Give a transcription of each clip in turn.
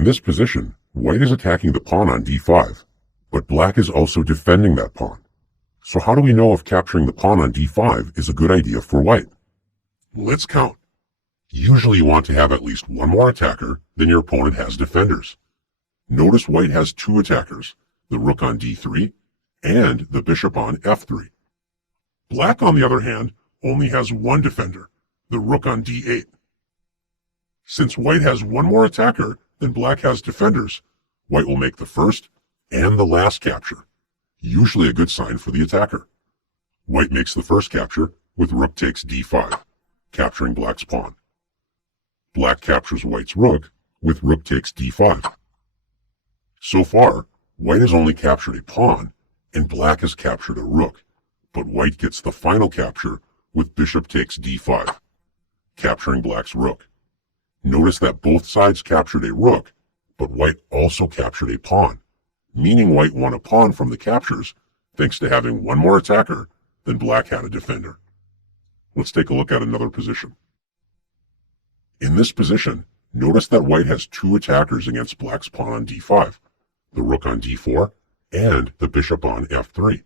In this position, white is attacking the pawn on d5, but black is also defending that pawn. So how do we know if capturing the pawn on d5 is a good idea for white? Let's count. Usually you want to have at least one more attacker than your opponent has defenders. Notice white has two attackers, the rook on d3 and the bishop on f3. Black, on the other hand, only has one defender, the rook on d8. Since white has one more attacker than black has defenders, white will make the first and the last capture, usually a good sign for the attacker. White makes the first capture with rook takes d5, capturing black's pawn. Black captures white's rook with rook takes d5. So far, white has only captured a pawn and black has captured a rook, but white gets the final capture with bishop takes d5, capturing black's rook. Notice that both sides captured a rook, but white also captured a pawn, meaning white won a pawn from the captures thanks to having one more attacker than black had a defender. Let's take a look at another position. In this position, notice that white has two attackers against black's pawn on d5, the rook on d4 and the bishop on f3.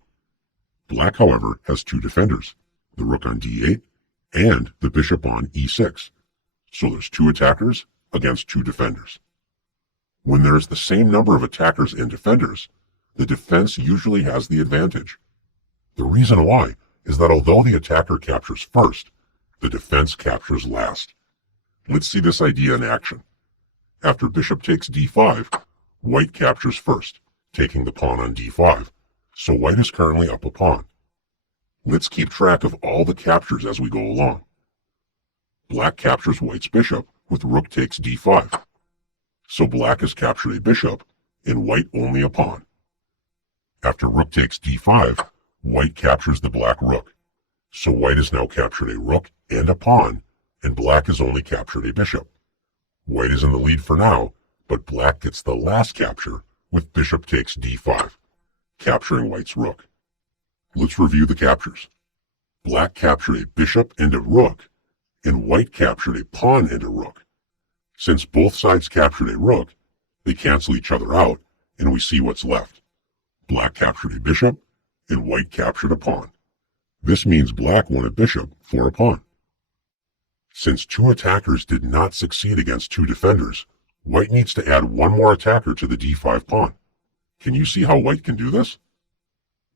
Black, however, has two defenders, the rook on d8 and the bishop on e6. So there's two attackers against two defenders. When there's the same number of attackers and defenders, the defense usually has the advantage. The reason why is that although the attacker captures first, the defense captures last. Let's see this idea in action. After bishop takes d5, white captures first, taking the pawn on d5, so white is currently up a pawn. Let's keep track of all the captures as we go along. Black captures white's bishop with rook takes d5, so black has captured a bishop and white only a pawn. After rook takes d5, white captures the black rook, so white has now captured a rook and a pawn, and black has only captured a bishop. White is in the lead for now, but black gets the last capture with bishop takes d5, capturing white's rook. Let's review the captures. Black captured a bishop and a rook, and white captured a pawn and a rook. Since both sides captured a rook, they cancel each other out, and we see what's left. Black captured a bishop, and white captured a pawn. This means black won a bishop for a pawn. Since two attackers did not succeed against two defenders, white needs to add one more attacker to the d5 pawn. Can you see how white can do this?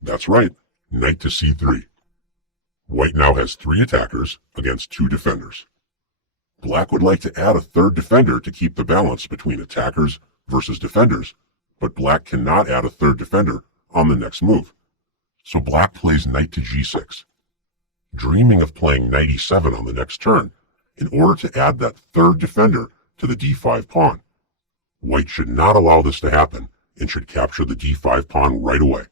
That's right, knight to c3. White now has three attackers against two defenders. Black would like to add a third defender to keep the balance between attackers versus defenders, but black cannot add a third defender on the next move. So black plays knight to g6, dreaming of playing knight e7 on the next turn in order to add that third defender to the d5 pawn. White should not allow this to happen and should capture the d5 pawn right away.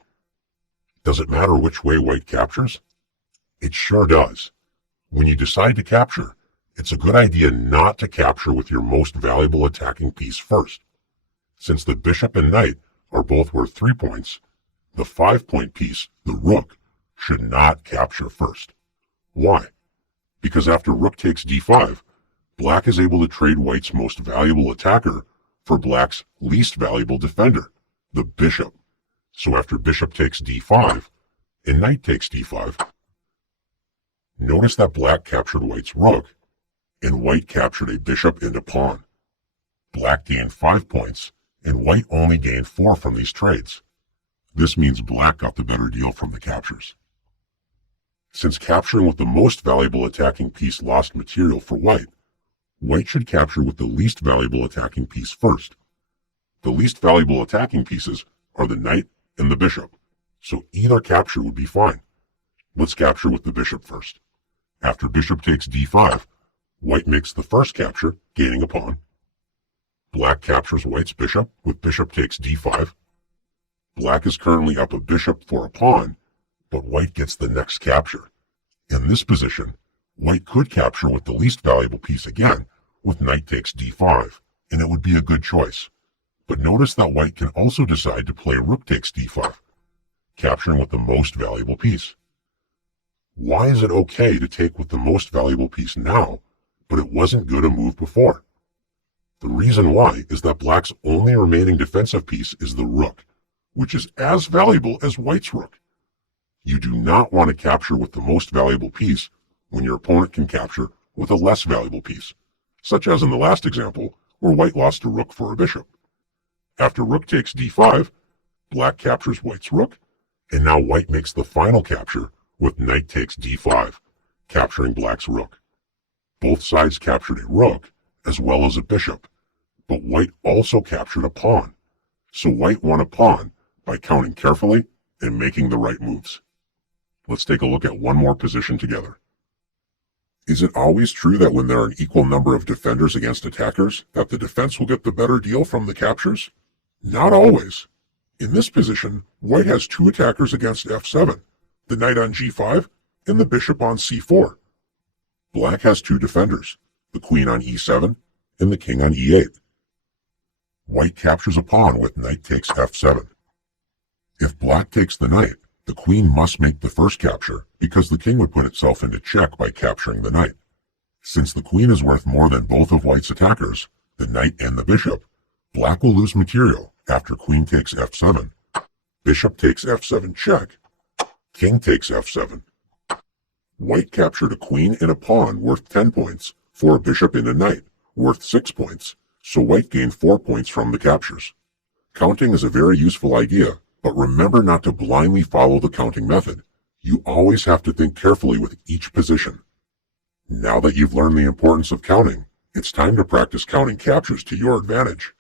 Does it matter which way white captures? It sure does. When you decide to capture, it's a good idea not to capture with your most valuable attacking piece first. Since the bishop and knight are both worth 3 points, the 5-point piece, the rook, should not capture first. Why? Because after rook takes d5, black is able to trade white's most valuable attacker for black's least valuable defender, the bishop. So after bishop takes d5 and knight takes d5, notice that black captured white's rook and white captured a bishop and a pawn. Black gained 5 points and white only gained 4 from these trades. This means black got the better deal from the captures. Since capturing with the most valuable attacking piece lost material for white, white should capture with the least valuable attacking piece first. The least valuable attacking pieces are the knight and the bishop, so either capture would be fine. Let's capture with the bishop first. After bishop takes d5, white makes the first capture, gaining a pawn. Black captures white's bishop with bishop takes d5. Black is currently up a bishop for a pawn, but white gets the next capture. In this position, white could capture with the least valuable piece again with knight takes d5, and it would be a good choice. But notice that white can also decide to play rook takes d5, capturing with the most valuable piece. Why is it okay to take with the most valuable piece now, but it wasn't good a move before? The reason why is that black's only remaining defensive piece is the rook, which is as valuable as white's rook. You do not want to capture with the most valuable piece when your opponent can capture with a less valuable piece, such as in the last example where white lost a rook for a bishop. After rook takes d5, black captures white's rook, and now white makes the final capture with knight takes d5, capturing black's rook. Both sides captured a rook as well as a bishop, but white also captured a pawn, so white won a pawn by counting carefully and making the right moves. Let's take a look at one more position together. Is it always true that when there are an equal number of defenders against attackers, that the defense will get the better deal from the captures? Not always. In this position, white has two attackers against f7, the knight on g5 and the bishop on c4. Black has two defenders, the queen on e7 and the king on e8. White captures a pawn with knight takes f7. If black takes the knight, the queen must make the first capture because the king would put itself into check by capturing the knight. Since the queen is worth more than both of white's attackers, the knight and the bishop, black will lose material after queen takes f7, bishop takes f7 check, king takes f7. White captured a queen and a pawn worth 10 points for a bishop and a knight worth 6 points, so white gained 4 points from the captures. Counting is a very useful idea, but remember not to blindly follow the counting method. You always have to think carefully with each position. Now that you've learned the importance of counting, it's time to practice counting captures to your advantage.